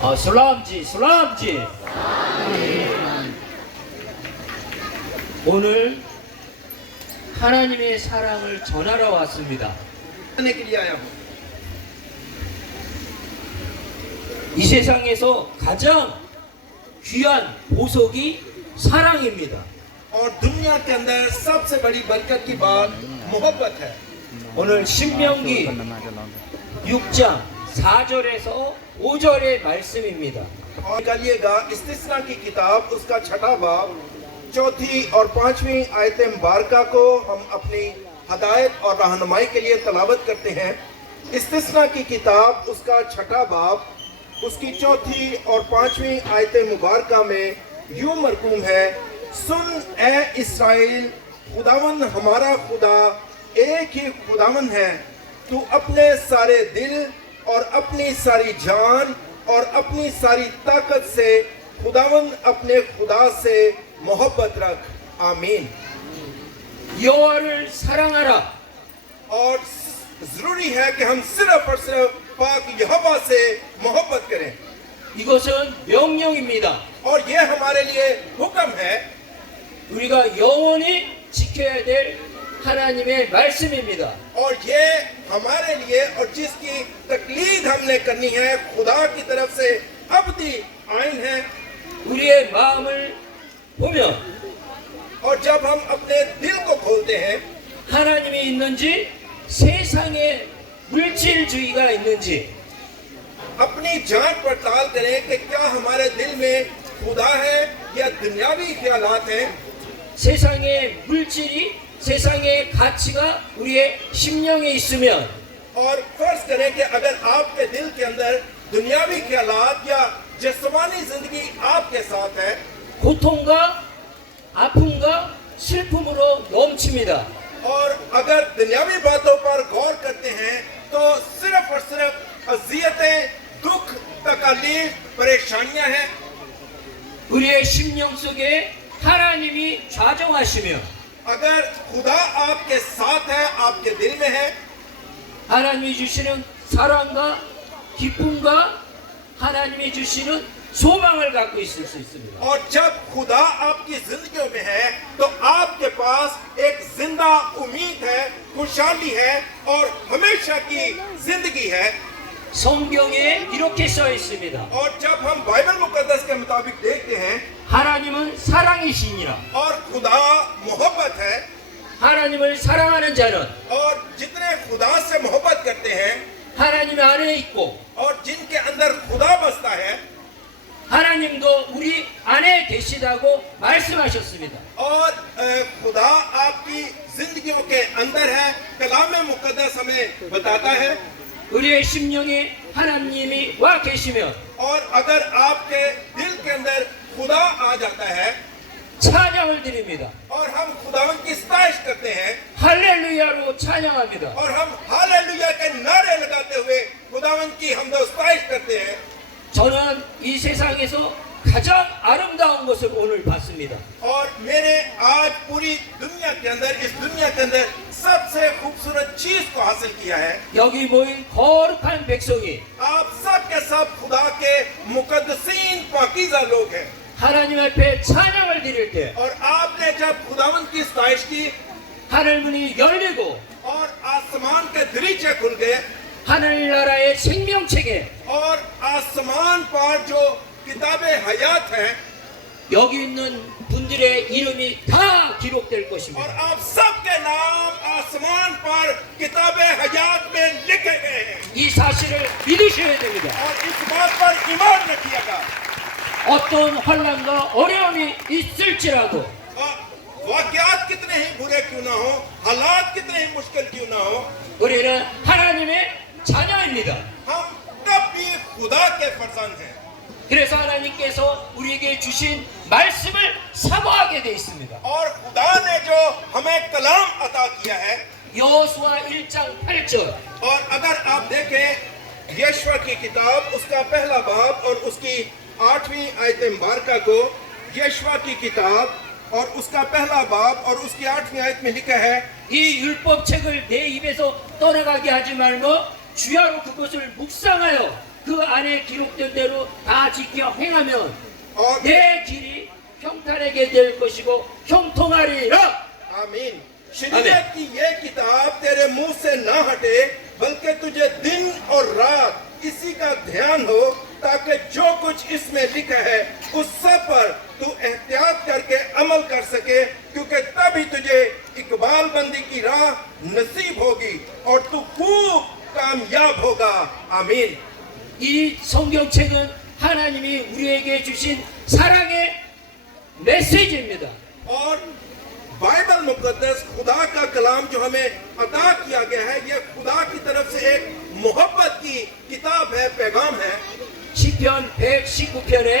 슬람지, 슬람지. 오늘 하나님의 사랑을 전하러 왔습니다. करने के लिए आया हूँ। 이 세상에서 가장 귀한 보석이 사랑입니다. और दुनिया के अंदर सबसे बड़ी बरकत की बात मोहब्बत है। 오늘 신명기 6장 4절에서 5절의 말씀입니다. और निकालिएगा इस्तिस्ना की किताब उसका छठा बाब चौथी और पांचवी आयत मुबारका को हम अपनी हदायत और रहनुमाई के लिए तलावत करते हैं। इस्तिस्ना की किताब उसका छठा बाब उसकी चौथी और पांचवी आयत मुबारका में यूं मरकूम है, सुन ए इस्राएल, खुदावन हमारा खुदा एक ही खुदावन है। तू अपने सारे दिल और अपनी सारी जान और अपनी सारी ताकत से खुदावन अपने खुदा से मोहब्बत रख। आमीन। 여호와를 사랑하라. और जरूरी है कि हम सिर्फ और सिर्फ पाक यहोवा से मोहब्बत करें, 이것은 명령입니다. और ये हमारे लिए हुक्म है। 우리가 영원히 지켜야 될 하나님의 말씀입니다. और ये हमारे लिए और जिसकी तकलीद हमने करनी है खुदा की तरफ से अबदी आइन है। 우리의 마음을 보면 और जब हम अपने दिल को खोलते हैं, 하나님이 있는지 세상에 물질주의가 있는지 अपनी जांच पड़ताल करें कि क्या हमारे दिल में खुदा है या दुनियावी ख्यालात हैं। 세상의 물질이 세상의 가치가 우리의 심령에 있으면 और फर्ज करें कि अगर आपके दिल के अंदर दुनियावी ख्यालात या जिस्मानी जिंदगी आपके साथ है, 고통과 아픔과 슬픔으로 넘칩니다. और अगर दुनियावी बातों पर गौर करते हैं तो सिर्फ और सिर्फ अजियतें, दुख, तकलीफ, परेशानियां हैं। 우리의 심령 속에 하나님이 좌정하시며 अगर खुदा आपके साथ है, आपके दिल में है, 하나님이 주시는 사랑과 기쁨과 하나님이 주시는 소망을 갖고 있을 수 있습니다. और जब खुदा आपकी जिंदगियों में है तो आपके पास एक जिंदा उम्मीद है, खुशहाली है और हमेशा की जिंदगी है। 성경에 이렇게 써 있습니다. और जब हम बाइबल मुकद्दस के मुताबिक देखते हैं, 하나님은 사랑이시니라. और खुदा मोहब्बत है, 하나님을 사랑하는 자는 और जितने खुदा से मोहब्बत करते हैं 하나님 안에 있고 और जिनके अंदर खुदा बसता है, 하나님도 우리 안에 계시다고 말씀하셨습니다. और खुदा आपकी जिंदगियों के अंदर है। कलाम मुकद्दस हमें बताता है। 우리의 심령에 하나님이 와 계시면 और अगर आपके दिल के अंदर खुदा आ जाता है 찬양을 드립니다. और हम खुदावन की सताइश करते हैं 할렐루야로 찬양합니다. और हम हालेलुया के नारे लगाते हुए खुदावन की हमदो सताइश करते हैं। 저는 이 세상에서 가장 아름다운 것을 오늘 봤습니다. और मैंने आज पूरी दुनिया के अंदर, इस दुनिया के अंदर सबसे खूबसूरत चीज को हासिल किया है। 여기 모인 거룩한 백성이 आप सब के सब खुदा के मुकद्दसीन पाकीज़ा लोग हैं। 하나님 앞에 찬양을 드릴 때 और आपने जब खुदावन की सताइश की 하늘문이 열리고 और आसमान के दरीचे खुल गए 하늘나라의 생명책에 और आसमान पर जो किताबे हयात है 여기 있는 분들의 이름이 다 기록될 और 것입니다. आप सबके नाम आसमान पर किताबे हयात में लिखे गए हैं। 이 사실을 믿으셔야 됩니다. और इस बात पर ईमान रखिएगा। 어떤 환난과 어려움이 있을지라도 वाकयात कितने ही बुरे क्यों ना हो, हालात कितने ही मुश्किल क्यों ना हो, 우리는 하나님의 자녀입니다. हम तब भी खुदा के फर्जंद हैं। 그래서 하나님께서 우리에게 주신 말씀을 사모하게 돼 있습니다. और खुदा ने जो हमें कलाम अता किया है, 여호수아 1장 8절 और अगर आप देखें यशवा की किताब उसका पहला बाब और उसकी 8वीं आयत मुबारका को, यशवा की किताब और उसका पहला बाब और उसकी 8वीं आयत में लिखा है, 이 율법책을 내 입에서 떠나가게 하지 말고 주야로 그것을 묵상하여 그 그 안에 기록된 대로 다 지켜 행하면 और 내 길이 평탄하게 될 것이고 형통하리라. आमीन। शरीयत की ये किताब तेरे मुंह से ना हटे, बल्कि तुझे दिन और रात इसी का ध्यान हो, ताकि जो कुछ इसमें लिखा है उस सब पर तू एहतियात करके अमल कर सके, क्योंकि तभी तुझे इकबाल बंदी की राह नसीब होगी और तू खूब कामयाब होगा। आमीन। 이 성경책은 하나님이 우리에게 주신 사랑의 메시지입니다. और बाइबल मुकद्दस खुदा का कलाम जो हमें अता किया गया है, यह खुदा की तरफ से एक मोहब्बत की किताब है, पैगाम है। 시편 119편에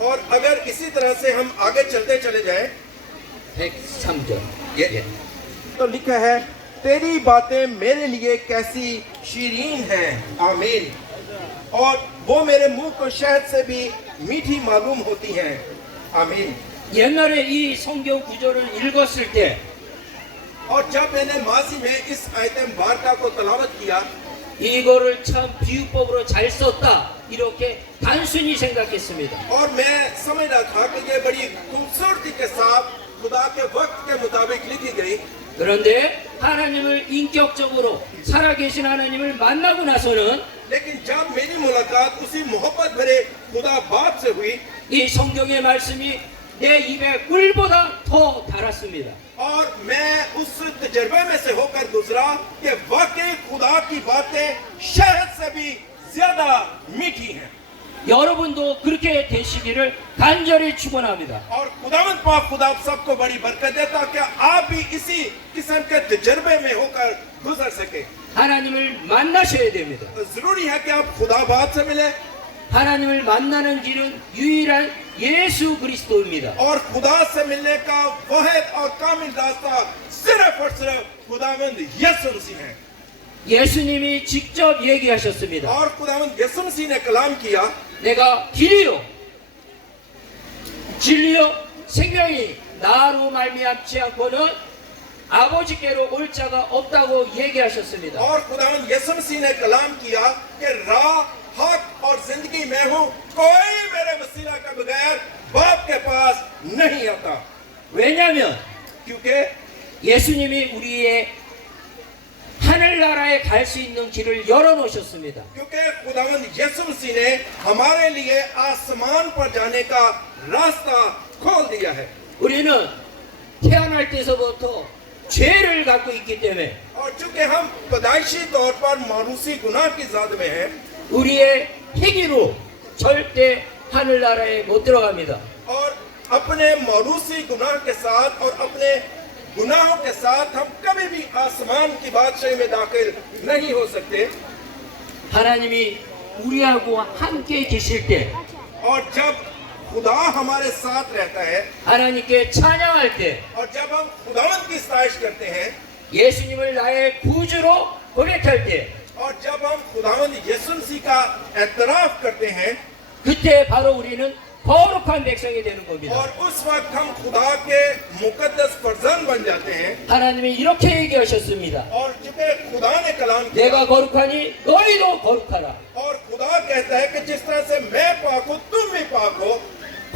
और अगर इसी तरह से हम आगे चलते चले जाएं, 103절. ये तो लिखा है, तेरी बातें मेरे लिए कैसी शीरीन हैं। आमीन। और वो मेरे मुंह को शहद से भी मीठी मालूम होती हैं। आमीन। 옛날에 이 성경 구절을 읽었을 때 और जब मैंने माजी में इस आयत मुबारका को तलावत किया, 이거를 참 비유법으로 잘 썼다 이렇게 단순히 생각했습니다. और मैं समझ रहा था कि ये बड़ी खूबसूरती के साथ खुदा के वक्त के मुताबिक लिखी गई। 그런데 하나님을 인격적으로 살아계신 하나님을 만나고 나서는 लेकिन जब मेरी मुलाकात उसी मोहब्बत भरे खुदा बाप से हुई, 이 성경의 말씀이 내 입에 꿀보다 더 달았습니다. और मैं उस तजर्बे में से होकर गुजरा कि वाकई खुदा की बातें शहद से भी ज्यादा मीठी हैं। 여러분도 그렇게 되시기를 간절히 축원합니다. और खुदावंद पाक खुदा आप सबको बड़ी बरकत देता कि आप भी इसी किस्म के तजर्बे में होकर गुजर सके। 하나님을 만나셔야 됩니다. जरूरी है कि आप खुदा बाप से मिले, 하나님을 만나는 길은 유일한 예수 그리스도입니다. और खुदा से मिलने का वाहिद और कामिल रास्ता सिर्फ और सिर्फ खुदावंद यीशु मसीह है। 예수님이 직접 얘기하셨습니다. और खुदावंद यीशु मसीह ने कलाम किया, 내가 길이요 진리요 생명이 나로 말미암지 않고는 아버지께로 올 자가 없다고 얘기하셨습니다. और खुदावंद यीशु मसीह ने कलाम किया कि राह, हक और जिंदगी मैं हूँ, कोई मेरे वसीला के बगैर बाप के पास नहीं आता। 왜냐하면 क्योंकि 예수님이 우리의 하늘나라에 갈 수 있는 길을 열어놓으셨습니다. खुदावंद यीशु मसीह ने हमारे लिए आसमान पर जाने का रास्ता खोल दिया है। 우리는 태어날 때서부터 죄를 갖고 있기 때문에 और चूंकि हम पैदाइशी तौर पर मारूसी गुनाह की जाद में हैं, 우리의 행위로 절대 하늘나라에 못 들어갑니다. और अपने मारूसी गुनाह के साथ और अपने गुनाहों के साथ हम कभी भी आसमान की बादशाही में दाखिल नहीं हो सकते। 하나님이 우리하고 함께 계실 때 और जब खुदा हमारे साथ रहता है 하나님께 찬양할 때 और जब हम खुदावंद की सताइश करते हैं 예수님을 나의 구주로 고백할 때 और जब हम खुदावंद यीशु मसीह का एतराफ करते हैं, 그때 바로 우리는 거룩한 백성이 되는 겁니다. और उस वक्त हम खुदा के मुकद्दस फर्जंद बन जाते हैं। 하나님이 이렇게 얘기하셨습니다. और चूंकि खुदा ने कलाम किया 내가 거룩하니 너희도 거룩하라. और खुदा कहता है कि जिस तरह से मैं पाक हूँ तुम भी पाक हो।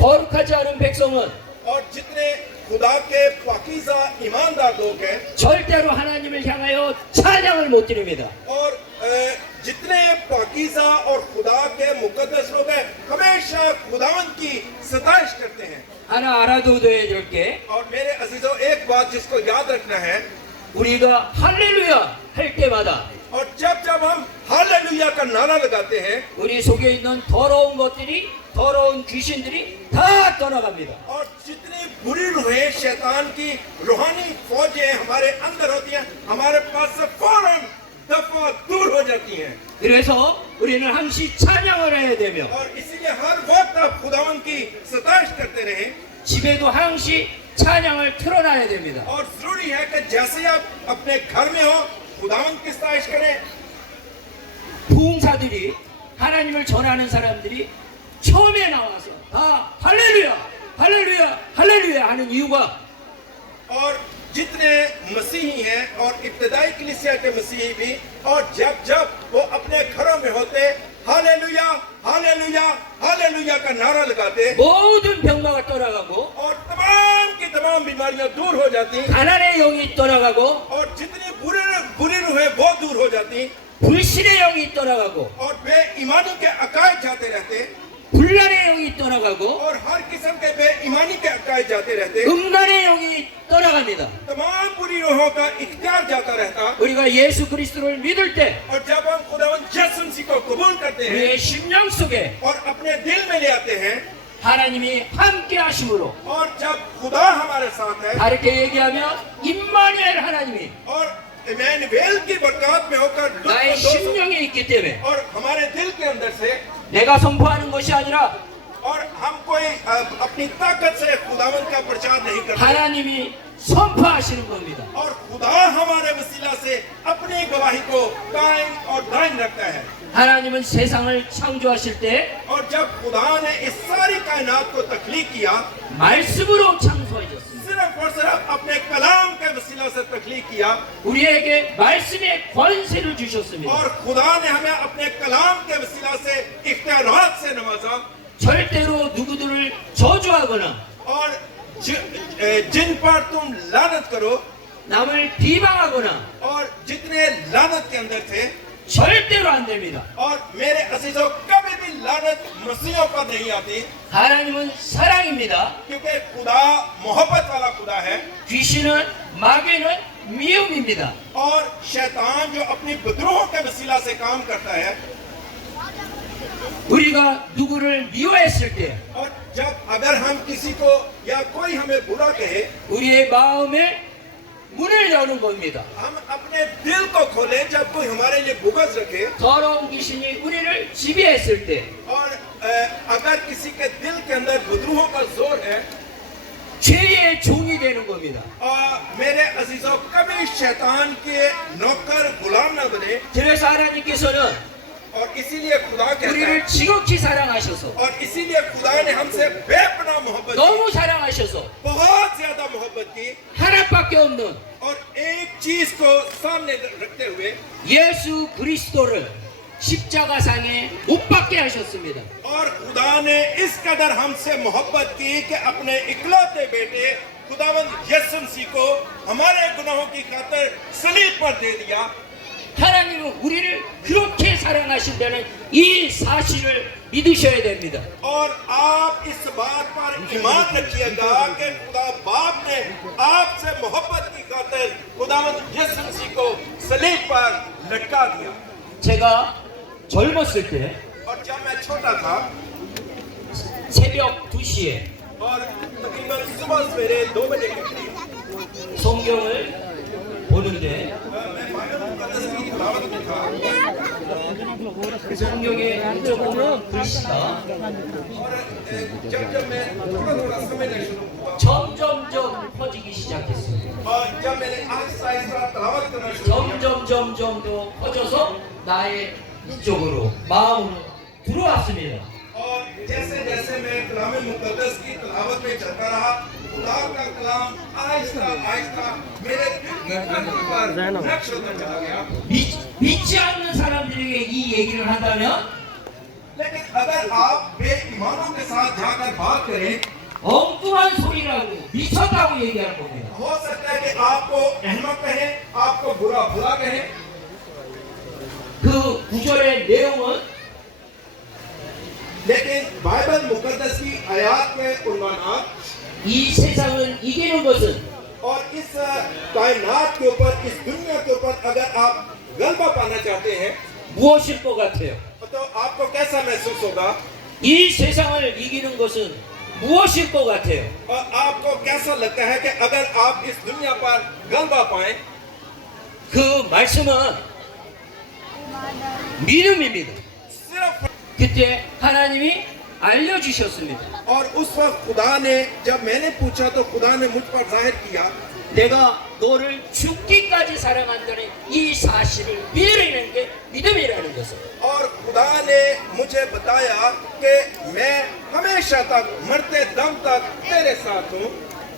거룩하지 않은 백성은 और जितने खुदा के पाकीज़ा ईमानदार लोग हैं 절대로 하나님을 향하여 찬양을 못 드립니다. और जितने पाकीज़ा और खुदा के मुकद्दस लोग हैं हमेशा खुदावंद की सताइश करते हैं। 하나 알아둬야 될 게 और मेरे अजीजों, एक बात जिसको याद रखना है, 우리가 할렐루야 할 때마다 और जब जब हम हालेलुया का नारा लगाते हैं 우리 속에 있는 더러운 것들이 더러운 귀신들이 다 떠나갑니다. और जितनी बुरी रूहें शैतान की रूहानी फौजें हमारे अंदर होती हैं, हमारे पास से फौरन दफा दूर हो जाती हैं। 그래서 우리는 항시 찬양을 해야 되며 और इसीलिए हर वक्त आप खुदावंद की सताइश करते रहें। 집에도 항시 찬양을 틀어놔야 됩니다. और जरूरी है कि जैसे आप अपने घर में हो खुदावंद की सताइश करें। 부흥사들이 하나님을 전하는 사람들이 처음에 나와서 다 할렐루야 할렐루야 할렐루야 하는 이유가 और जितने मसीही हैं और इब्तदाई कलीसिया के मसीही भी, और जब जब वो अपने घरों में होते हालेलुया हालेलुया हालेलुया का नारा लगाते 모든 병마가 떠나가고 और तमाम की तमाम बीमारियां दूर हो जाती 가난의 영이 떠나가고 और जितनी बुरी रूह है वो दूर हो जाती 불신의 영이 떠나가고 और बेईमानी के अकायद जाते रहते 분란의 영이 떠나가고 और हर किस्म के बेईमानी के अकायद जाते रहते 음란의 영이 떠나갑니다. तमाम बुरी रूहों का इख्तियार जाता रहता 우리가 예수 그리스도를 믿을 때 और जब हम खुदावंद यीशु मसीह को कबूल करते हैं 우리의 심령 속에 और अपने दिल में ले आते हैं 하나님이 함께 하심으로 और जब खुदा हमारे साथ है 다르게 얘기하면 임마누엘 하나님이 और इमैनुएल की बरकत में होकर 나의 심령에 있기 때문에 और हमारे दिल के अंदर से 내가 선포하는 것이 아니라 और हम कोई अपनी ताकत से खुदावंद का प्रचार नहीं करते 하나님이 선포하시는 겁니다. और खुदा हमारे वसीला से अपनी गवाही को कायम और दायम रखता है 하나님은 세상을 창조하실 때 और जब खुदा ने इस सारी कायनात को तख्लीक किया 말씀으로 창조하셨습니다. सिर्फ और सिर्फ अपने कलाम के वसीला से तख्लीक किया 우리에게 말씀의 권세를 주셨습니다. और खुदा ने हमें अपने कलाम के वसीला से इख्तियारात से नवाजा 절대로 누구들을 저주하거나 और जिन पर तुम लानत करो 남을 비방하거나 और जितने लानत के अंदर थे 절대로 안 됩니다. और मेरे अजीजों कभी भी लानत मसीहों पर नहीं आती 하나님은 사랑입니다. क्योंकि खुदा मोहब्बत वाला खुदा है 귀신은 마귀는 미움입니다. और शैतान जो अपनी विद्रोह के वसीला से काम करता है 우리가 누구를 미워했을 때 और जब अगर हम किसी को या कोई हमें बुरा कहे 우리의 마음에 문을 여는 겁니다. हम अपने दिल को खोलें जब कोई हमारे लिए बुग़्ज़ रखे 더러운 귀신이 우리를 지배했을 때 और अगर किसी के दिल के अंदर विद्रोह का जोर है 죄의 종이 되는 겁니다. मेरे अजीजों कभी शैतान के नौकर गुलाम न बने 그래서 하나님께서는 और इसीलिए खुदा कहता है 우리를 지극히 사랑하셔서 और इसीलिए खुदा ने हमसे बेपनाह मोहब्बत की 너무 사랑하셔서 बहुत ज्यादा मोहब्बत की 하나밖에 없는 और एक चीज को सामने रखते हुए 예수 그리스도를 십자가상에 못 박게 하셨습니다. और खुदा ने इस कदर हमसे मोहब्बत की कि अपने इकलौते बेटे खुदावंद यीशु मसीह को हमारे गुनाहों की खातिर सलीब पर दे दिया 하나님은 우리를 그렇게 사랑하신다는 이 사실을 믿으셔야 됩니다. और आप इस बात पर ईमान रखिएगा कि खुदा बाप ने आपसे मोहब्बत की खातिर खुदावंद यीशु मसीह को सलीब पर लटका दिया 제가 젊었을 때 और जब मैं छोटा था 새벽 2시에 और तकरीबन सुबह सवेरे 2 बजे के करीब 성경을 보는데 मैं बाइबल मुकद्दस की तिलावत में था 성경에 한쪽으로 글씨가 और जब मैं थोड़ा समझना शुरू हुआ 점점점 퍼지기 시작했습니다. और जब मैंने आहिस्ता आहिस्ता तिलावत करना शुरू किया 점점 더 퍼져서 나의 이쪽으로 마음으로 들어왔습니다. और जैसे जैसे मैं कलाम मुकद्दस की तिलावत में चलता रहा खुदा का कलाम आहिस्ता आहिस्ता मेरे दिल की धरती पर नक्श होता चला गया 믿지 않는 사람들에게 이 얘기를 한다면 लेकिन अगर आप बेईमानों के साथ जाकर बात करें 엉뚱한 소리라고 미쳤다고 얘기할 겁니다. हो सकता है कि आपको अहमक कहें आपको बुरा भला कहें 그 구절의 내용은 लेकिन बाइबल मुकद्दस की आयत के उन्वानात 이 세상을 이기는 것은 और इस कायनात के ऊपर इस दुनिया के ऊपर अगर आप गलबा पाना चाहते हैं 무엇일 것 같아요? तो आपको कैसा महसूस होगा 이 세상을 이기는 것은 무엇일 것 같아요? और आपको कैसा लगता है कि अगर आप इस दुनिया पर गलबा पाएं 그 말씀은 믿음입니다. सिर्फ 그때 하나님이 알려주셨습니다. और उस वक्त खुदा ने जब मैंने पूछा तो खुदा ने मुझ पर जाहिर किया 내가 너를 죽기까지 사랑한다는 이 사실을 믿으려는 게 믿음이라는 것을. और खुदा ने मुझे बताया कि मैं हमेशा तक मरते दम तक तेरे साथ हूँ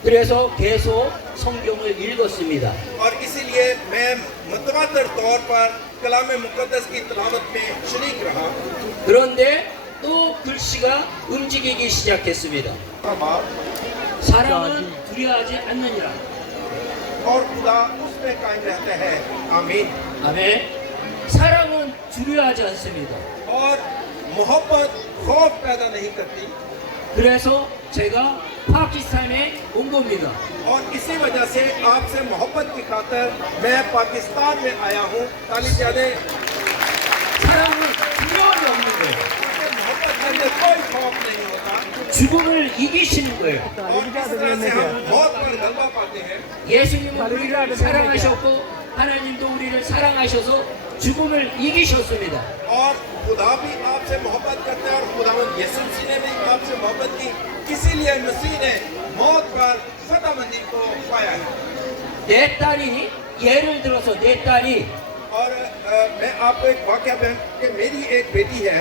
그래서 계속 성경을 읽었습니다. और इसीलिए मैं मुतवातिर तौर पर कलाम मुकद्दस की तिलावत में शरीक रहा 그런데 또 글씨가 움직이기 시작했습니다. बाप 사랑은 두려워하지 않느니라. और खुदा उसमें कायम रहते हैं। आमीन। 아멘. 사랑은 두려워하지 않습니다. और मोहब्बत खौफ पैदा नहीं करती 그래서 제가 파키스탄에 온 겁니다. और इसी वजह से आपसे मोहब्बत की खातिर मैं पाकिस्तान में आया हूँ। ताली जाने 사랑은 두려움이 없는 거예요. मोहब्बत के अंदर कोई खौफ नहीं होता 죽음을 이기시는 거예요. और इस तरह से हम मौत पर गलबा पाते हैं। 예수님은 우리를 사랑하셨고 하나님도 우리를 사랑하셔서 죽음을 이기셨습니다. और खुदा भी आपसे मोहब्बत करते हैं और खुदावंद यीशु मसीह ने भी आपसे मोहब्बत की, इसीलिए मसीह ने मौत पर फतहमंदी को पाया है। 내 딸이 예를 들어서 내 딸이 और मैं आपको एक वाकया बयान कि मेरी एक बेटी है।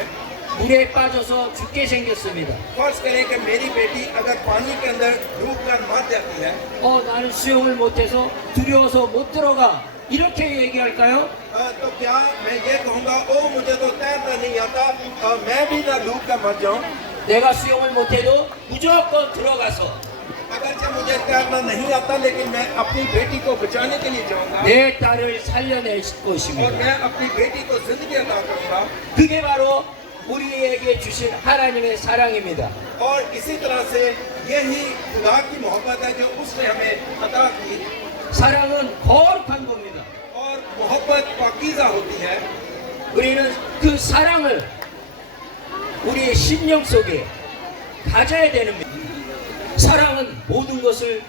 물에 빠져서 죽게 생겼습니다. फर्ज करें कि मेरी बेटी अगर पानी के अंदर डूब कर मर जाती है 나는 수영을 못해서 두려워서 못 들어가. 이렇게 얘기할까요? तो क्या मैं ये कहूँगा ओ मुझे तो तैरना नहीं आता, मैं भी ना डूब कर मर जाऊँ। 내가 수영을 못해도 무조건 들어가서 अगरचे मुझे तैरना नहीं आता लेकिन मैं अपनी बेटी को बचाने के लिए जाऊँगा 내 딸을 살려낼 और 것입니다. मैं अपनी बेटी को जिंदगी अता करूँगा। 그게 바로 우리에게 주신 하나님의 사랑입니다. और इसी तरह से यही खुदा की मोहब्बत है जो उसने हमें अता की। 사랑은 거룩한 겁니다. और मोहब्बत पाकीज़ा होती है। 우리는 그 사랑을 우리의 심령 속에 가져야 되는 겁니다. 사랑은 모든 것을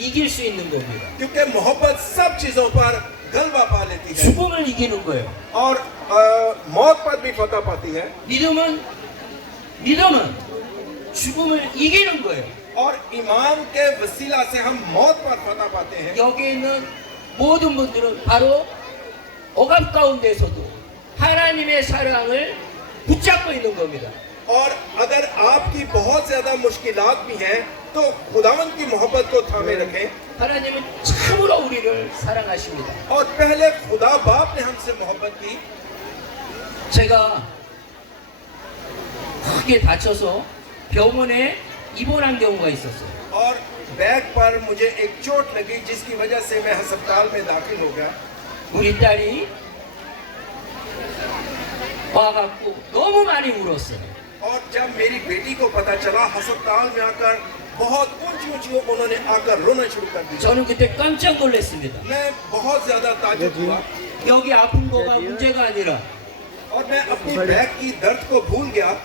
이길 수 있는 겁니다. क्योंकि मोहब्बत सब चीजों पर गलबा पा लेती है 죽음을 이기는 거예요. और मौत पर भी फतह पाती है 믿음은 죽음을 이기는 거예요. और ईमान के वसीला से हम मौत पर फतह पाते हैं। 여기 있는 모든 분들은 바로 억압 가운데서도 하나님의 사랑을 붙잡고 있는 겁니다. और अगर आपकी बहुत ज्यादा मुश्किलात भी हैं तो खुदावंद की मोहब्बत को थामे रखें। 하나님은 참으로 우리를 사랑하십니다. और पहले खुदा बाप ने हमसे मोहब्बत की। 제가 크게 다쳐서 병원에 입원한 경우가 있었어요. और बैक पर मुझे एक चोट लगी जिसकी वजह से मैं अस्पताल में दाखिल हो गया। 우리 딸이 와갖고 너무 많이 울었어요. और जब मेरी बेटी को पता चला अस्पताल में आकर बहुत ऊंची ऊंची उन्होंने आकर रोना शुरू कर दिया। 저는 그때 깜짝 놀랐습니다. मैं बहुत ज्यादा ताज्जुब हुआ 여기 아픈 거가 문제가 아니라 और मैं अपनी बैक की दर्द को भूल गया।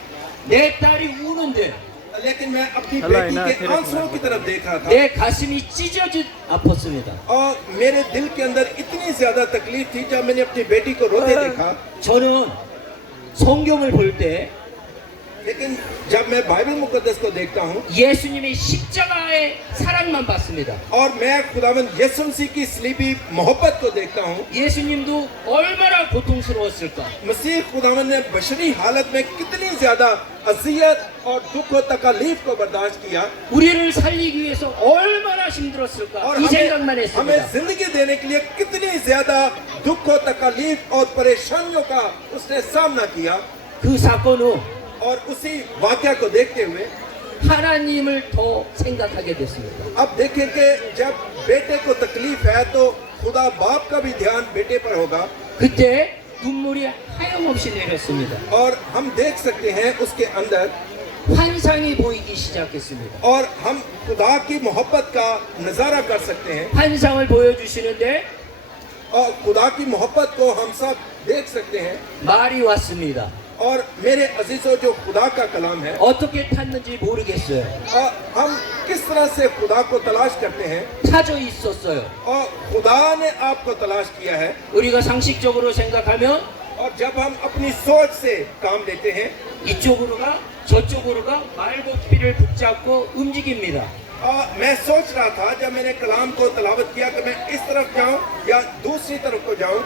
내 딸이 우는데 लेकिन मैं अपनी बेटी के आंसुओं की तरफ देख रहा था 내 가슴이 찢어질 아팠습니다. और मेरे दिल के अंदर इतनी ज्यादा तकलीफ थी जब मैंने अपनी बेटी को रोते देखा। 저는 성경을 볼 때 लेकिन जब मैं बाइबल मुकद्दस को देखता हूँ 예수님의 십자가의 사랑만 봤습니다. और मैं खुदावंद यीशु मसीह की सलीबी मोहब्बत को देखता हूँ। 예수님도 얼마나 고통스러웠을까. मसीह खुदावंद ने बशरी हालत में कितनी ज्यादा अजियत और दुख और तकलीफ को बर्दाश्त किया 우리를 살리기 위해서 얼마나 힘들었을까. और 이 생각만 हमें 했습니다. जिंदगी देने के लिए कितनी ज्यादा दुख और तकलीफ और परेशानियों का उसने सामना किया। 그 사건은 और उसी वाक्य को देखते हुए 하나님을 더 생각하게 됐습니다. अब देखें कि जब बेटे को तकलीफ है तो खुदा बाप का भी ध्यान बेटे पर होगा। 그때 눈물이 하염없이 내렸습니다. और हम देख सकते हैं उसके अंदर 환상이 보이기 시작했습니다. और हम खुदा की मोहब्बत का नजारा कर सकते हैं 환상을 보여주시는데 और खुदा की मोहब्बत को हम सब देख सकते हैं। 말이 왔습니다. और मेरे अजीजों जो खुदा का कलाम है 어떻게 탔는지 모르겠어요. हम किस तरह से खुदा को तलाश करते हैं 타져 있었어요. और खुदा ने आपको तलाश किया है। 우리가 상식적으로 생각하면 और जब हम अपनी सोच से काम लेते हैं 이쪽으로 가 저쪽으로 가 말고피를 붙잡고 움직입니다. मैं सोच रहा था जब मैंने कलाम को तलावत किया कि मैं इस तरफ जाऊं या दूसरी तरफ को जाऊं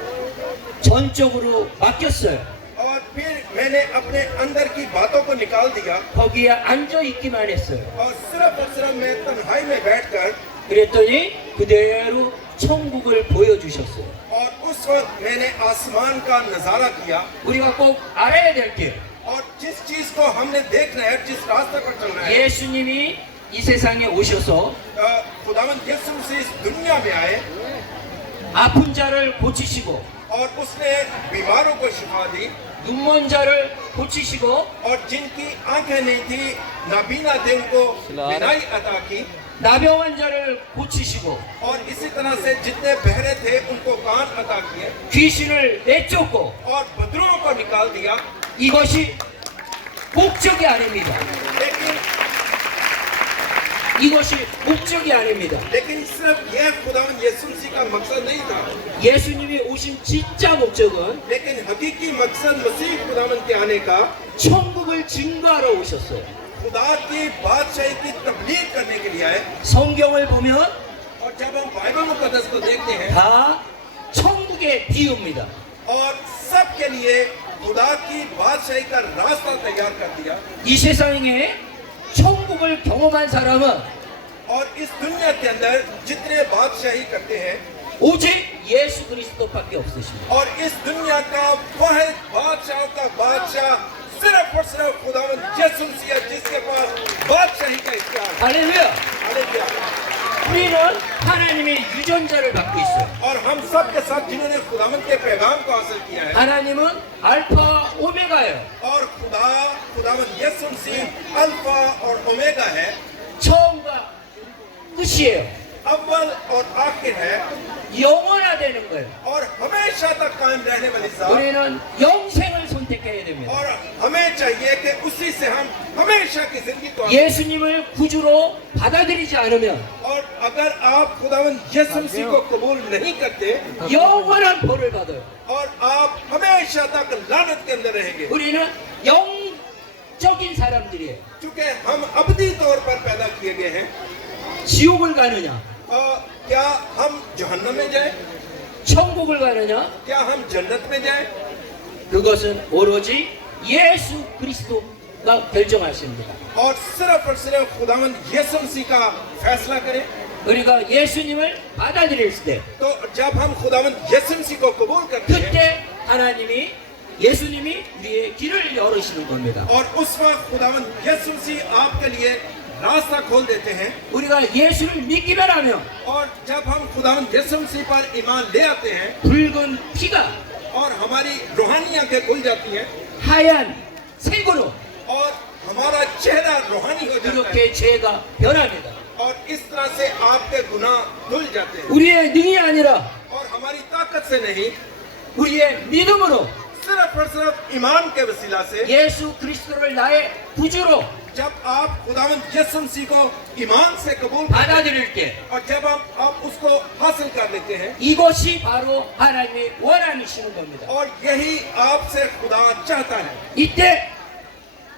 전적으로 맡겼어요. और फिर मैंने अपने अंदर की बातों को निकाल दिया 거기에 앉아 있기만 했어요. और सिर्फ मैं तन्हाई में बैठकर 그랬더니 그대로 천국을 보여주셨어요. और उस वक्त मैंने आसमान का नजारा किया। 우리가 꼭 알아야 될 게 और जिस चीज को हमने देखना है, जिस रास्ते पर चलना है, 예수님이 이 세상에 오셔서 खुदावंद यीशु मसीह इस दुनिया में आए 아픈 자를 고치시고 और उसने बीमारों को शिफा दी 눈먼 자를 고치시고 और जिनकी आंखें नहीं थी, नाबीना थे, उनको बिनाई अता की 나병한 자를 고치시고 और इसी तरह से जितने बहरे थे उनको कान अता किए 귀신을 내쫓고 और बदरुओं को निकाल दिया। 이것이 목적이 아닙니다. 이것이 목적이 아닙니다. लेकिन सिर्फ यह खुदावंद यीशु मसीह का मकसद नहीं था, 예수님이 오신 진짜 목적은 लेकिन हकीकी मकसद मसीह खुदावंद के आने का 천국을 증거하러 오셨어요. खुदा की बादशाही की तबलीग करने के लिए आए। 성경을 보면 और जब हम बाइबल मुकद्दस को देखते हैं 다 천국의 비유입니다. और सबके लिए खुदा की बादशाही का रास्ता तैयार कर दिया। 이 세상에 천국을 경험한 사람은 और इस दुनिया के अंदर जितने बादशाही करते हैं 오직 예수 그리스도밖에 없으십니다. और इस दुनिया का वाहिद बादशाह का बादशाह सिर्फ और सिर्फ खुदावंद यीशु मसीह है, जिसके पास बादशाही का इख्तियार है। 할렐루야! हालेलुया। 우리는 하나님의 유전자를 갖고 있어요. और हम सब के साथ जिन्होंने खुदावंद के पैगाम को हासिल किया है 하나님은 알파 오메가예요. और खुदावंद यीशु मसीह अल्फा और ओमेगा है, 처음과 끝이에요. अव्वल और आखिर है 영원화되는 거예요. और हमेशा तक कायम रहने वाली ज़ात। 우리는 영생을 선택해야 됩니다. और हमें चाहिए कि उसी से हम हमेशा की जिंदगी को 예수님을 구주로 받아들이지 않으면 और अगर आप खुदावंद यीशु मसीह को कबूल नहीं करते 영원한 벌을 받아요. और आप हमेशा तक लानत के अंदर रहेंगे, 우리는 영적인 사람들이에요. क्योंकि हम अबदी तौर पर पैदा किए गए हैं। 지옥을 가느냐, क्या हम जहन्नम में जाए, 천국을 가느냐, क्या हम जन्नत में जाए, 그것은 오로지 예수 그리스도가 결정하십니다. और सिर्फ खुदावंद यीशु मसीह का फैसला करें। 우리가 예수님을 받아들일 때 तो जब हम खुदावंद यीशु मसीह को कबूल करते हैं 그때 예수님이 우리의 길을 열으시는 겁니다. और उस वक्त खुदावंद यीशु मसीह आपके लिए रास्ता खोल देते हैं। 우리가 예수를 믿기만 하면 और जब हम खुदावंद यीशु मसीह पर ईमान ले आते हैं 붉은 피가 और हमारी रूहानी आंखें खुल जाती हैं 하얀 색으로 और हमारा चेहरा रूहानी हो जाता है 이렇게 죄가 변합니다. और इस तरह से आपके गुनाह धुल जाते हैं 우리의 능이 아니라 और हमारी ताकत से नहीं, 우리의 믿음으로 सिर्फ और सिर्फ ईमान के वसीला से। 예수 그리스도를 나의 구주로 जब आप खुदावंद यीशु मसीह को ईमान से कबूल 받아들일 때 और जब आप उसको हासिल कर लेते हैं 이것이 바로 하나님의 원함이시는 겁니다. और यही आपसे खुदा चाहता है, 이때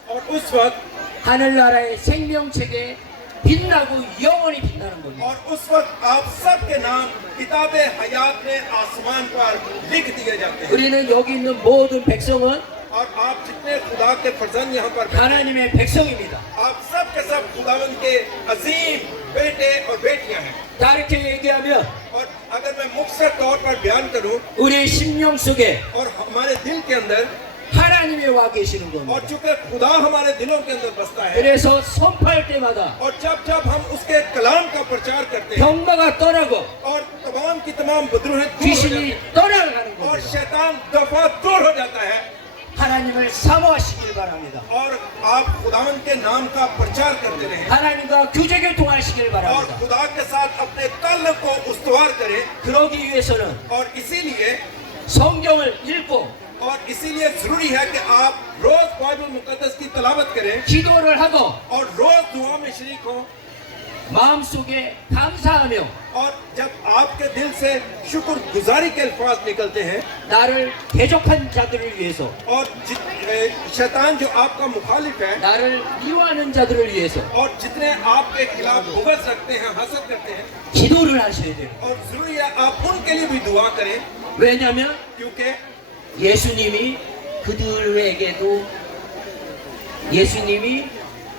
और उस वक्त 하늘나라의 생명책에 빛나고 영원히 빛나는 겁니다. और उस वक्त आप सबके नाम किताबे हयात में आसमान पर लिख दिए जाते हैं। 우리는 여기 있는 모든 백성은 और आप जितने खुदा के फर्जंद यहाँ पर बैठे हैं, 하나님의 백성입니다. आप सब के सब खुदावंद के अजीम बेटे और बेटियां हैं। 다르게 얘기하면 और अगर मैं मुख्तर तौर पर बयान करूं, 우리 심령 속에 और हमारे दिल के अंदर, 하나님이 와 계시는 और 겁니다. चूंकि खुदा हमारे दिलों के अंदर बसता है, 그래서 선포할 때마다 और जब हम उसके कलाम का प्रचार करते हैं 병마가 떠나고 और तमाम की तमाम बदरूहें दूर हो जाती 귀신이 हैं 떠나가는 और 겁니다. शैतान दफा दूर हो जाता है, 하나님을 사모하시길 바랍니다. और आप खुदावंद के नाम का प्रचार करते रहें 하나님과 교제 교통하시길 और 바랍니다. खुदा के साथ अपने ताल्लुक को उस्तवार करें। 그러기 위해서는 और इसीलिए 성경을 읽고 और इसीलिए जरूरी है कि आप रोज बाइबल मुकद्दस की तलावत करें 기도를 하고 और रोज दुआ में शरीक हो। 마음속에 감사하며 और जब आपके दिल से शुक्र गुजारी के अल्फाज निकलते हैं 나를 대적한 자들을 위해서 और शैतान जो आपका मुखालिफ है 나를 미워하는 자들을 위해서 और जितने आपके खिलाफ बुग़्ज़ रखते हैं, हसद करते हैं, 기도를 하셔야 돼요. और जरूरी है आप उनके लिए भी दुआ करें, 왜냐하면 क्योंकि 예수님이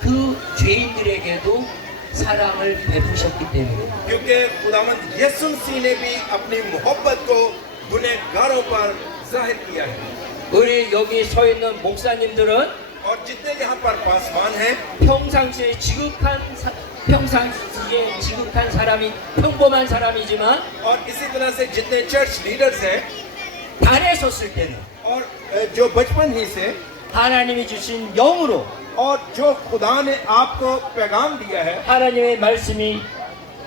그 죄인들에게도 사랑을 베푸셨기 때문에 क्योंकि खुदावंद यीशु मसीह ने भी अपनी मोहब्बत को गुनहगारों पर जाहिर किया है। 우리 여기 서 있는 목사님들은 और जितने यहाँ पर पासवान हैं 평상시에 지극한 사람이 평범한 사람이지만 और इसी तरह से जितने चर्च लीडर्स हैं 단에 섰을 때는 और जो बचपन ही से 하나님이 주신 영으로 और जो खुदा ने आपको पैगाम दिया है 하나님의 말씀이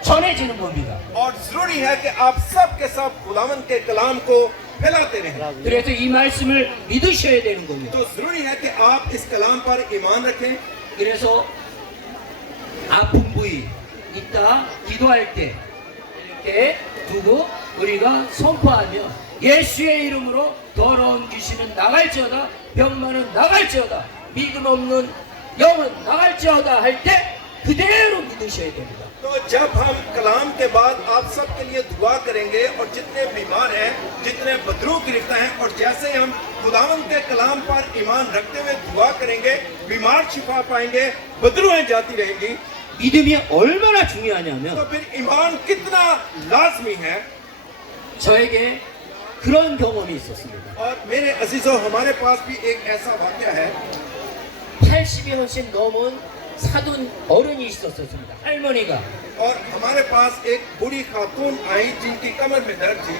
전해지는 겁니다. और जरूरी है कि आप सब के सब खुदावन के कलाम को फैलाते रहें। 그래서 이 말씀을 믿으셔야 되는 겁니다. तो जरूरी है कि आप इस कलाम पर ईमान रखें। 그래서 아픈 부위 있다 기도할 때 이렇게 두고 우리가 선포하며 예수의 이름으로 더러운 귀신은 나갈지어다 병만은 나갈지어다 믿음 없는 영은 나갈지어다 할 때 그대로 믿으셔야 됩니다. तो जब हम कलाम के बाद आप सब के लिए दुआ करेंगे और जितने बीमार हैं जितने बदरू गिरफ्ता हैं और जैसे हम खुदावन के कलाम पर ईमान रखते हुए दुआ करेंगे बीमार शिफा पाएंगे बदरूएं जाती रहेंगी। 믿음이 얼마나 중요하냐면 तो फिर ईमान कितना लाजमी है। 저에게 그런 경험이 있었습니다. और मेरे अजीजों हमारे पास भी एक ऐसा वाक्य है 80이 훨씬 넘은 사돈 어른이 있었습니다. 할머니가 और हमारे पास एक बूढ़ी खातून आई जिनकी कमर में दर्द थी।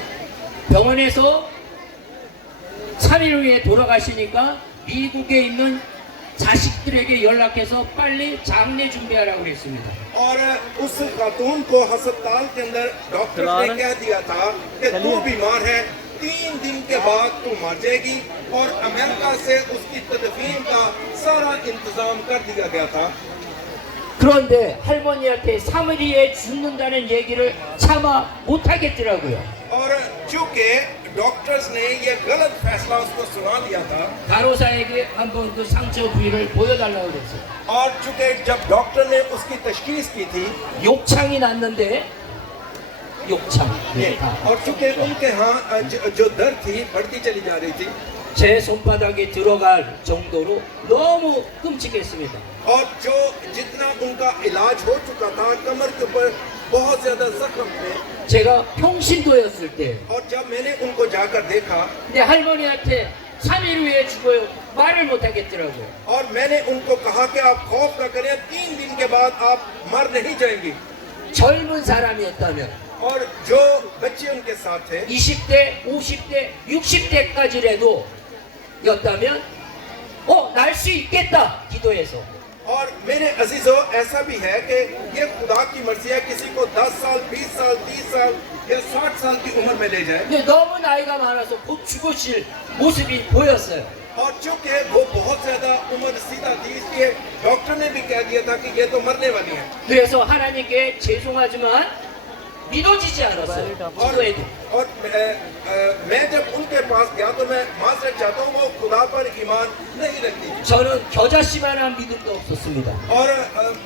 병원에서 3일 후에 돌아가시니까 미국에 있는 자식들에게 연락해서 빨리 장례 준비하라고 그랬습니다. और उस खातून को अस्पताल के अंदर डॉक्टर ने कह दिया था कि तू बीमार है 3 दिन के बाद तू मर जाएगी और अमेरिका से उसकी तदफीन का सारा इंतजाम कर दिया गया था। 그런데 할머니한테 3일 뒤에 죽는다는 얘기를 차마 못하겠더라고요. और चूंकि डॉक्टर्स ने ये गलत फैसला उसको सुना दिया था 간호사에게 한번 그 상처 부위를 보여달라고 그랬어요. और चूंकि जब डॉक्टर ने उसकी तशखीस की थी 욕창이 났는데 욕창. और चूंकि उनके यहाँ जो दर्द थी बढ़ती चली जा रही थी 제 손바닥에 들어갈 정도로 너무 끔찍했습니다. और जो जितना उनका इलाज हो चुका था कमर के ऊपर बहुत ज्यादा जख्म थे 제가 평신도였을 때 और जब मैंने उनको जाकर देखा 내 할머니한테 3일 후에 죽어요 말을 못하겠더라고요. और मैंने उनको कहा कि आप खौफ न करें 3 दिन के बाद आप मर नहीं जाएंगी। 젊은 사람이었다면 और जो बच्चे उनके साथ थे 20대, 50대, 60대까지라도 였다면 날 수 있겠다 기도해서 और मेरे अजीजों ऐसा भी है कि ये खुदा की मर्जी है किसी को 10 साल 20 साल 30 साल या 60 साल की उम्र में ले जाए 근데 너무 나이가 많아서 곧 죽으실 모습이 보였어요. और चूंकि वो बहुत ज्यादा उम्र सीधा थी इसलिए डॉक्टर ने भी कह दिया था कि ये तो मरने वाली है। 그래서 하나님께 죄송하지만 믿어지지 않았어요. 기도해도. और मैं जब उनके पास गया तो मैं माजरत चाहता हूँ वो खुदा पर ईमान नहीं रखती 저는 겨자씨만한 믿음도 없었습니다. और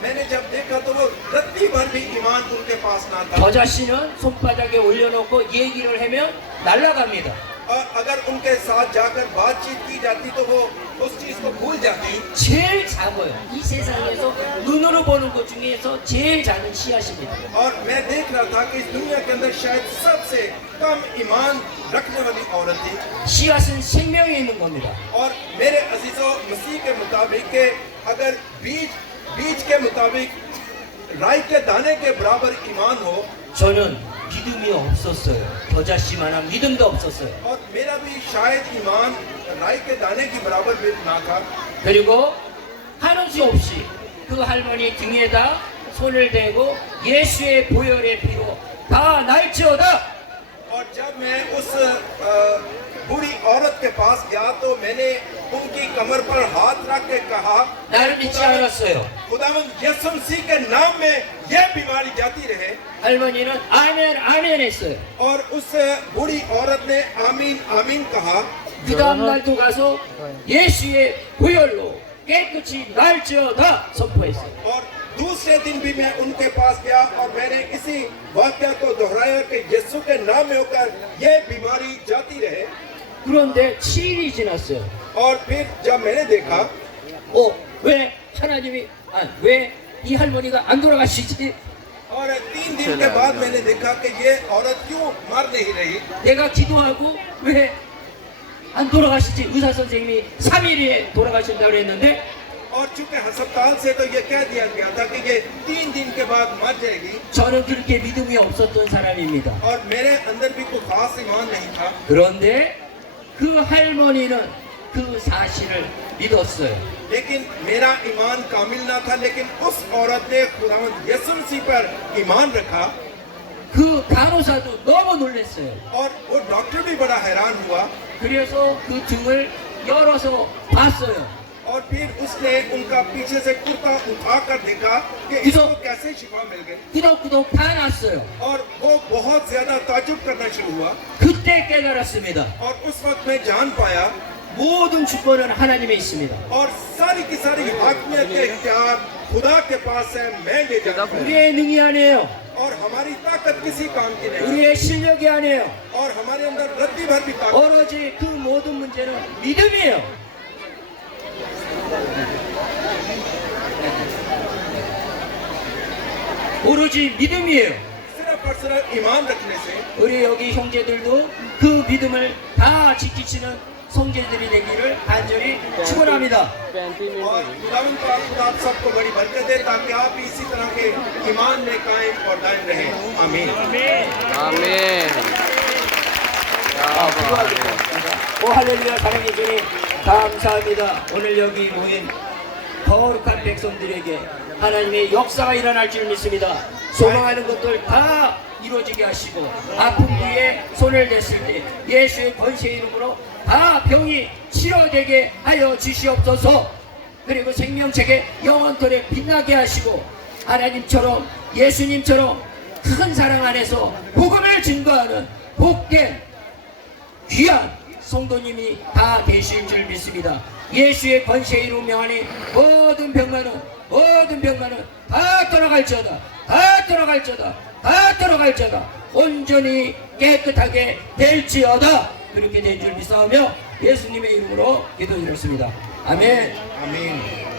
मैंने जब देखा तो वो रत्ती भर भी ईमान उनके पास ना था। 겨자씨는 손바닥에 올려놓고 얘기를 하면 날아갑니다. और अगर उनके साथ जाकर बातचीत की जाती तो वो उस चीज को भूल जाती। 제일 작아요. 이 세상에서 눈으로 보는 것 중에서 제일 작은 씨앗입니다. और मैं देख रहा था कि इस दुनिया के अंदर शायद सबसे कम ईमान रखने वाली औरत थी। 씨앗은 생명이 있는 겁니다. और मेरे अजीजों मसीह के मुताबिक के अगर बीज के मुताबिक राई के दाने के बराबर ईमान हो 저는 믿음이 없었어요. 겨자씨만한 믿음도 없었어요. और मेरा भी शायद ईमान राई के दाने के बराबर भी ना था। 그리고 하는 수 없이 그 할머니 등에다 손을 대고 예수의 보혈의 피로 다 날지어다. और जब मैं उस बूढ़ी औरत के पास गया तो मैंने उनकी कमर पर हाथ रख के कहा 나를 믿지 않았어요. खुदावंद यीशु मसीह के नाम में यह बीमारी जाती रहे। 할머니는 아멘 아멘 했어요. और उस बूढ़ी औरत ने आमीन आमीन कहा। 그 다음 날도 가서 예수의 보혈로 깨끗이 날지어다 선포했어요. और दूसरे दिन भी मैं उनके पास गया और मैंने इसी वाक्य को दोहराया कि यीशु के नाम में होकर यह बीमारी जाती रहे। 그런데 7일이 지났어요. और फिर जब मैंने देखा 왜 하나님이 왜 이 할머니가 안 돌아가시지? और 3 दिन के बाद मैंने देखा कि ये औरत क्यों मर नहीं रही। 내가 기도하고 왜 안 돌아가시지. 의사 선생님이 3일에 돌아가신다고 그랬는데 और चूंकि अस्पताल से तो ये कह दिया गया था कि ये 3 दिन के बाद मर जाएगी 저는 그렇게 믿음이 없었던 사람입니다. और मेरे अंदर भी कोई खास ईमान नहीं था 그런데 그 할머니는 그 사실을 믿었어요. लेकिन मेरा ईमान कामिल ना था लेकिन उस औरत ने खुदावंद यीशु मसीह पर ईमान रखा 그 간호사도 너무 놀랐어요. और वो डॉक्टर भी बड़ा हैरान हुआ 그래서 그 등을 열어서 봤어요. और फिर उसने उनका पीछे से कुर्ता उठाकर देखा कि किसो? इसको कैसे शिफा मिल गई 꾸덕꾸덕 다 났어요. और वो बहुत ज्यादा ताजुब करना शुरू हुआ 그때 깨달았습니다. और उस वक्त मैं जान पाया 모든 주권은 하나님에 있습니다. और सारी की सारी हाकमियत के इख्तियार खुदा के पास है मैं ले जाता हूँ 우리의 능이 아니에요. और हमारी ताकत किसी काम की नहीं 우리의 실력이 아니에요. और हमारे अंदर रद्दी भर भी ताकत 오로지 그 모든 문제는 믿음이에요. 오로지 믿음이에요. सिर्फ और सिर्फ ईमान रखने से 우리 여기 형제들도 그 믿음을 다 지키시는 성제들이 되기를 간절히 축원합니다. और खुदावंद का खुदा आप सबको बड़ी बरकत दे ताकि आप भी इसी तरह के ईमान में कायम और दायम रहें आमीन 아멘. 오 할렐루야. 사랑해 주님 감사합니다. 오늘 여기 모인 거룩한 백성들에게 하나님의 역사가 일어날 줄 믿습니다. 소망하는 것들 다 이루어지게 하시고 아픈 부위에 손을 댔을 때 예수의 권세의 이름으로 다 병이 치료되게 하여 주시옵소서. 그리고 생명책에 영원토록 빛나게 하시고 하나님처럼 예수님처럼 큰 사랑 안에서 복음을 증거하는 복된 귀한 성도님이 다 계실 줄 믿습니다. 예수의 권세의 이름 명하니 모든 병만은 다 떠나갈지어다. 다 떠나갈지어다. 다 떠나갈지어다. 온전히 깨끗하게 될지어다. 그렇게 된 줄 믿사오며 예수님의 이름으로 기도드렸습니다. 아멘. आमीन